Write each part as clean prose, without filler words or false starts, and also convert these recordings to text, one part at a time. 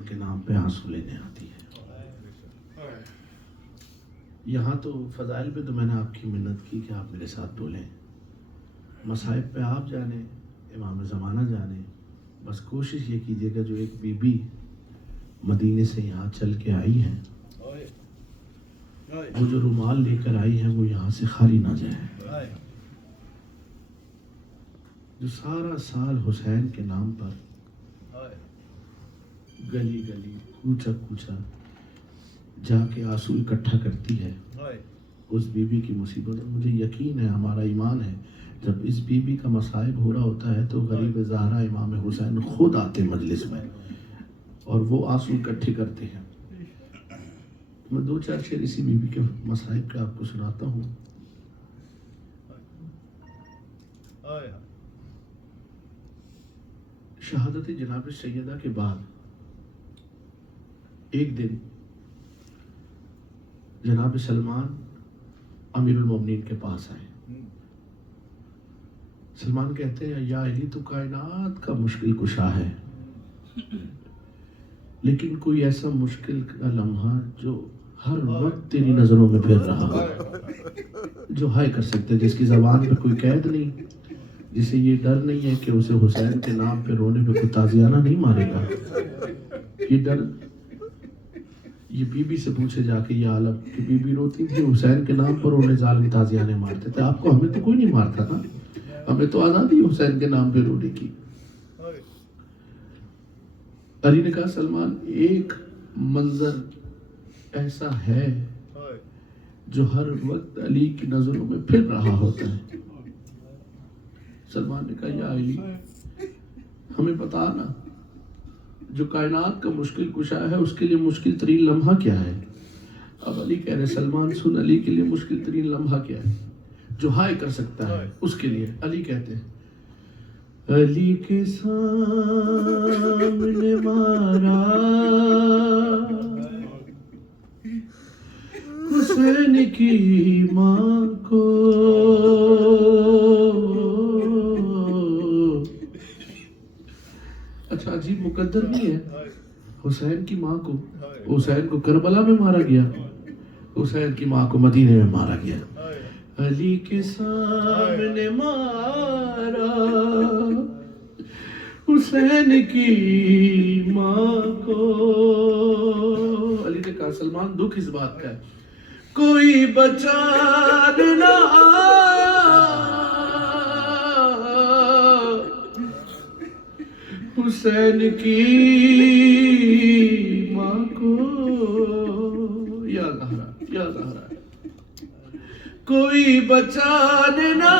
کے نام پہ آنسو لینے آتی ہے۔ یہاں تو فضائل پہ تو میں نے آپ کی منت کی کہ آپ میرے ساتھ بولیں، مصائب پہ آپ جانیں، امام زمانہ جانیں، بس کوشش یہ کیجیے گا جو ایک بی بی مدینے سے یہاں چل کے آئی ہیں، وہ جو رومال لے کر آئی ہیں وہ یہاں سے خالی نہ جائے، جو سارا سال حسین کے نام پر گلی گلی کوچہ کوچہ جا کے آنسو اکٹھا کرتی ہے، اس بی بی کی مصیبت، مجھے یقین ہے، ہمارا ایمان ہے، جب اس بی بی کا مصائب ہو رہا ہوتا ہے تو غریب زہرا امام حسین خود آتے مجلس میں اور وہ آنسو اکٹھے کرتے ہیں۔ میں دو چار شعر اسی بی بی کے مصائب کا آپ کو سناتا ہوں۔ شہادت جناب سیدہ کے بعد ایک دن جناب سلمان امیر المومنین کے پاس آئے۔ سلمان کہتے ہیں یا علی تو کائنات کا مشکل کشا ہے، لیکن کوئی ایسا مشکل کا لمحہ جو ہر وقت تیری نظروں میں پھر رہا ہو، جو ہائے کر سکتے، جس کی زبان پہ کوئی قید نہیں، جسے یہ ڈر نہیں ہے کہ اسے حسین کے نام پہ رونے پہ کوئی تازیانہ نہیں مارے گا، یہ ڈر، یہ بی بی سے پوچھے جا کے یہ عالم کہ بی بی روتی تھی حسین کے نام پر رونے ظالم تازیانے مارتے تھے، آپ کو ہمیں تو کوئی نہیں مارتا تھا، ہمیں تو آزادی حسین کے نام پہ رونے کی۔ علی نے کہا سلمان ایک منظر ایسا ہے جو ہر وقت علی کی نظروں میں پھر رہا ہوتا ہے۔ سلمان نے کہا یا علی ہمیں بتا نا، جو کائنات کا مشکل کشا ہے اس کے لیے مشکل ترین لمحہ کیا ہے؟ اب علی کہہ رہے سلمان سن، علی کے لیے مشکل ترین لمحہ کیا ہے جو ہائے کر سکتا ہے اس کے لیے؟ علی کہتے ہیں علی کے سامنے مارا حسین کی ماں کو، اچھا عجیب مقدر نہیں ہے، حسین کی ماں کو، حسین کو کربلا میں مارا گیا، حسین کی ماں کو مدینے میں مارا گیا، علی کے سامنے مارا حسین کی ماں کو۔ علی نے کہا سلمان دکھ اس بات کا ہے کوئی بچانے نہ حسین کی ماں کو، یا زہرا یا زہرا، کوئی بچانے نہ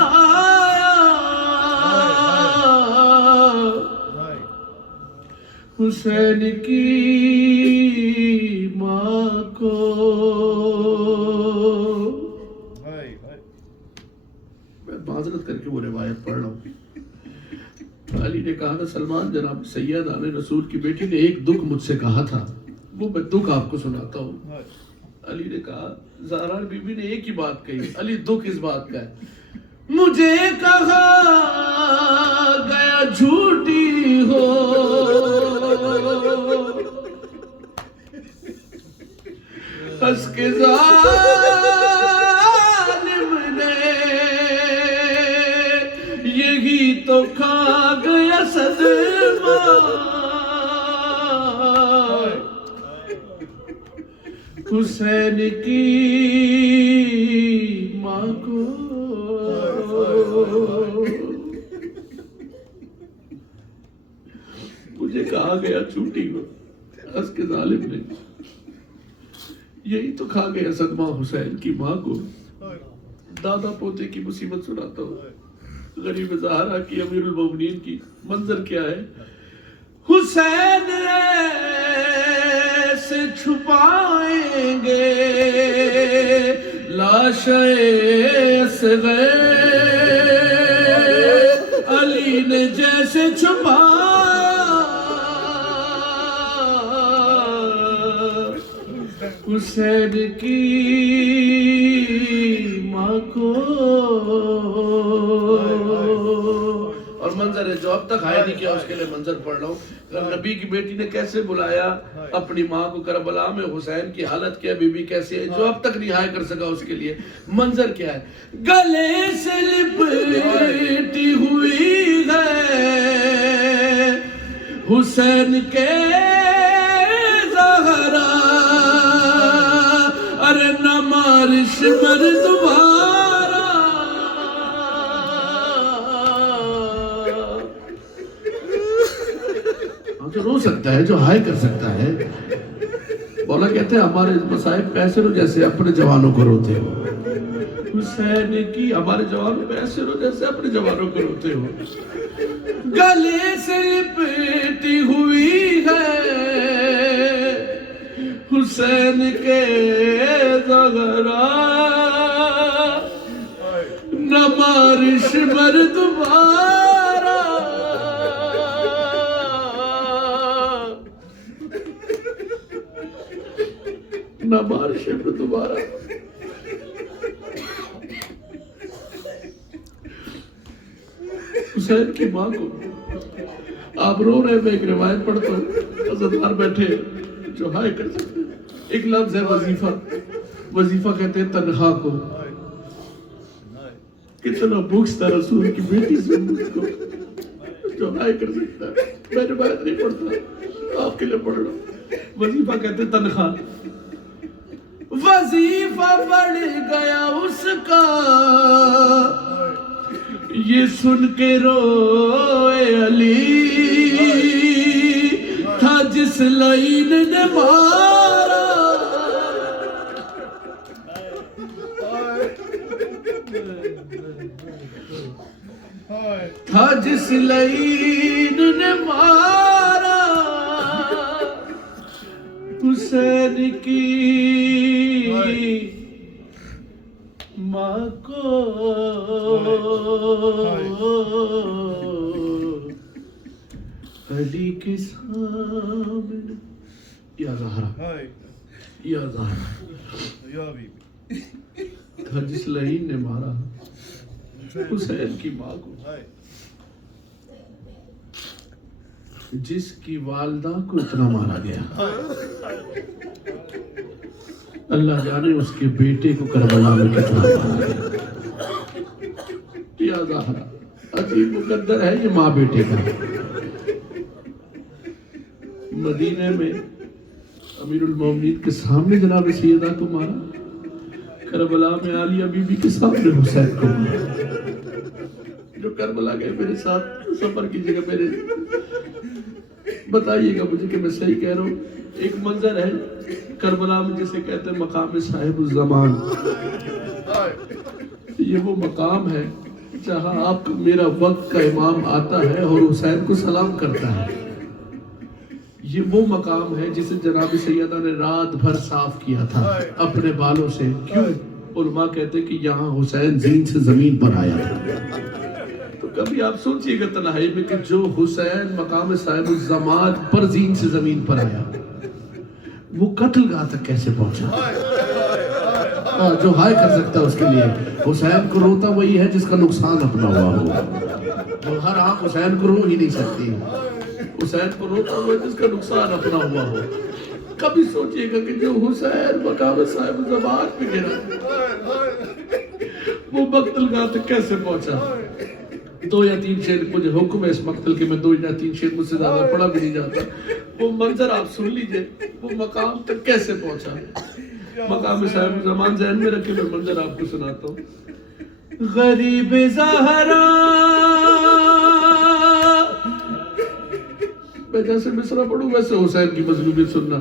حسین کی ماں کو۔ میں معذرت کر کے وہ روایت پڑھ رہا ہوں۔ علی نے کہا تھا سلمان جناب سید آل رسول کی بیٹی نے ایک دکھ مجھ سے کہا تھا، وہ میں دکھ آپ کو سناتا ہوں۔ علی نے کہا زہرا بی بی نے ایک ہی بات کہی، علی دکھ اس بات کا ہے مجھے کہا گیا جھوٹی ہو، ہنس کے ظالم نے یہی تو کھا گیا صدمہ، حسین کی ماں کو، مجھے کہا گیا چھوٹی ہو، ہنس کے ظالم نے یہی تو کھا گیا صدمہ حسین کی ماں کو۔ دادا پوتے کی مصیبت سناتا ہوں، غریب زہرا کی، امیر المومنین کی، منظر کیا ہے، حسین سے چھپائیں گے لاش اصغر، علی نے جیسے چھپا حسین کی ماں کو، اور منظر ہے جو اب تک ہائے نہیں کیا، اس کے لیے منظر پڑھ رہا ہوں. نبی کی بیٹی نے کیسے بلایا اپنی ماں کو کربلا میں، حسین کی حالت کیا، بی بی کیسی ہے، جو اب تک نہیں ہائے کر سکا اس کے لیے منظر کیا ہے. گلے سے لپٹی ہوئی ہے حسین کے زہرا، ارے نہ مارش مر دوبارہ. جو رو سکتا ہے، جو ہائے کر سکتا ہے. مولا کہتے ہیں ہمارے مصائب پہ ایسے رو جیسے اپنے جوانوں کو روتے ہو. حسین کی ہمارے جوانوں پہ ایسے رو جیسے اپنے جوانوں کو روتے ہو. گلے سے لپٹی ہوئی ہے حسین کے زہرا، نہ بارش بر دوبارہ. نہ بارش بر دوبارہ. حسین کی ماں کو آپ رو رہے، میں ایک روایت پڑھتا ہوں، عزتدار بیٹھے جو ہائے کر سکتے. ایک لفظ ہے وظیفہ. وظیفہ کہتے ہیں تنخواہ کو. کتنا بکس تھا رسول کی بیٹی سے مجھ کو جو ہائے کر سکتا ہے. میں روایت نہیں پڑھتا، آپ کے لیے پڑھ رہا ہوں. وظیفہ کہتے ہیں تنخواہ. وظیفہ بڑھ گیا اس کا یہ سن کے روئے علی، تھا جس لائن نے مارا. تھا جس لائن نے مارا حسین کی ماں کو. علی کے سامنے یا زہرا، یا زہرا، تھا جس لعین نے مارا حسین کی ماں کو، جس کی والدہ کو اتنا مارا گیا. اللہ جانے اس کے بیٹے کو کربلا میں کتنا مارا گیا. یا زہرا، عجیب مقدر ہے یہ ماں بیٹے کا. مدینہ میں امیر المومنین کے سامنے جناب سیدہ کو مارا، کربلا میں عالیہ بی بی کے سامنے حسین کو مارا. جو کربلا گئے میرے ساتھ سفر کیجئے گا، میرے بتائیے گا مجھے کہ میں صحیح کہہ رہا ہوں. ایک منظر ہے کربلا میں جسے کہتے ہیں مقام صاحب الزمان. یہ وہ مقام ہے جہاں آپ میرا وقت کا امام آتا ہے اور حسین کو سلام کرتا ہے. یہ وہ مقام ہے جسے جناب سیدہ نے رات بھر صاف کیا تھا اپنے بالوں سے. کیوں؟ علماء کہتے ہیں کہ یہاں حسین زین سے زمین پر آیا تھا. تو کبھی آپ سوچئے گا تنہائی میں کہ جو حسین مقام صاحب الزمان پر زین سے زمین پر آیا، وہ قتل گاہ تک کیسے پہنچا؟ جو ہائے کر سکتا اس کے لیے. حسین کو روتا وہی ہے جس کا نقصان اپنا ہوا ہو. ہر آنکھ حسین کو رو ہی نہیں سکتی. حسین کو روتا ہوا جس کا نقصان اپنا ہوا ہو. کبھی سوچئے گا کہ جو حسین مقام صاحب الزمان پہ گرا، وہ مقتل گاہ تک کیسے پہنچا. 2 یا 3 شعر مجھے حکم ہے اس مقتل کے، میں 2 یا 3 شعر مجھ سے زیادہ پڑھا بھی نہیں جاتا. وہ منظر آپ سن لیجئے، وہ مقام تک کیسے پہنچا. مقام صاحب الزمان ذہن میں رکھے، میں منظر آپ کو سناتا ہوں. غریب زہرا، میں جیسے مصرع پڑھوں ویسے حسین کی مظلومیت سننا.